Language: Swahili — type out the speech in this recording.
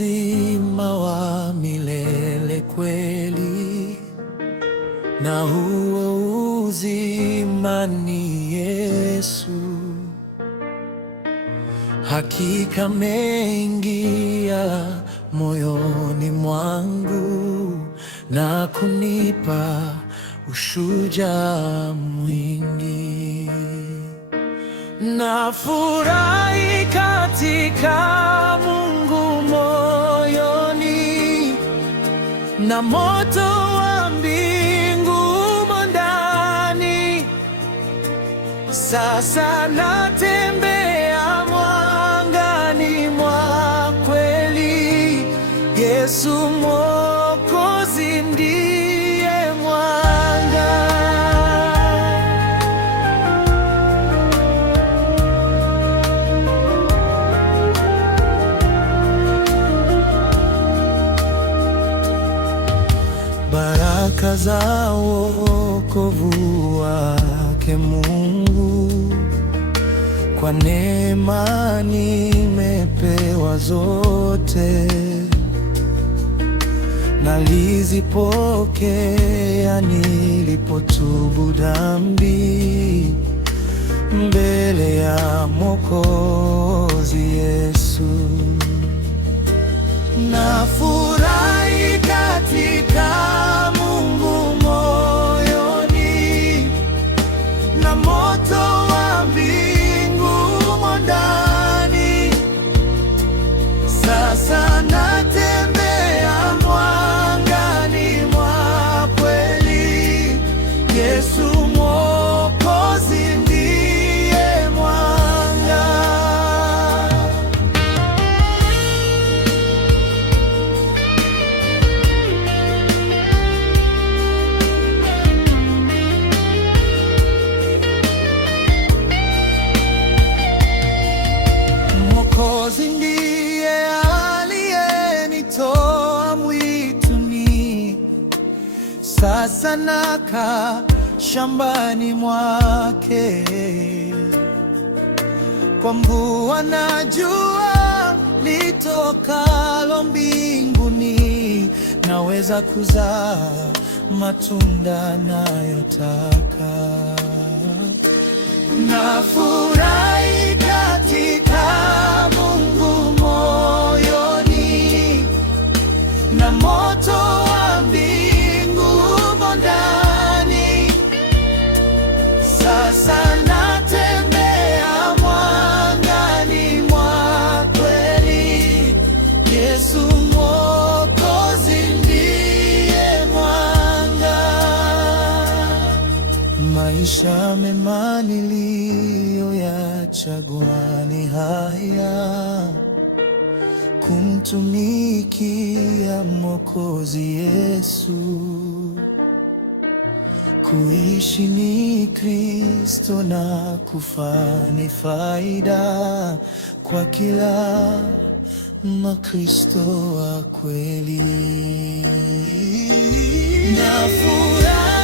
uzima wa milele kweli, na huo uzima ni Yesu. Hakika ameingia moyoni mwangu na kunipa ushujaa mwingi. Nafurahi katika Mungu moyoni, na moto wa mbingu umo ndani. Sasa natembea mwangani mwa kweli. Yesu Mwokozi ndiye mwanga. Baraka za wokovu wake Mungu, kwa neema nimepewa zote, nalizipokea nilipotubu dhambi mbele ya Mwokozi Yesu. Nafurahi katika Mungu moyoni, na moto wa mbingu umo ndani. Sasa natembea mwangani mwa kweli. Yesu Mwokozi ndiye mwanga. Mwokozi ndiye aliyenitoa mwituni. Sasa nakaa shambani mwake, kwa mvua na jua litokalo mbinguni, naweza kuzaa matunda nayotaka. Nafurahi katika Mungu moyoni, na moto wa mbingu umo ndani. Sasa natembea mwangani mwa kweli. Yesu Mwokozi ndiye mwanga. Maisha mema niliyoyachagua ni haya: kumtumikia Mwokozi Yesu. Kuishi ni Kristo na kufa ni faida kwa kila Mkristo wa kweli. Nafurahi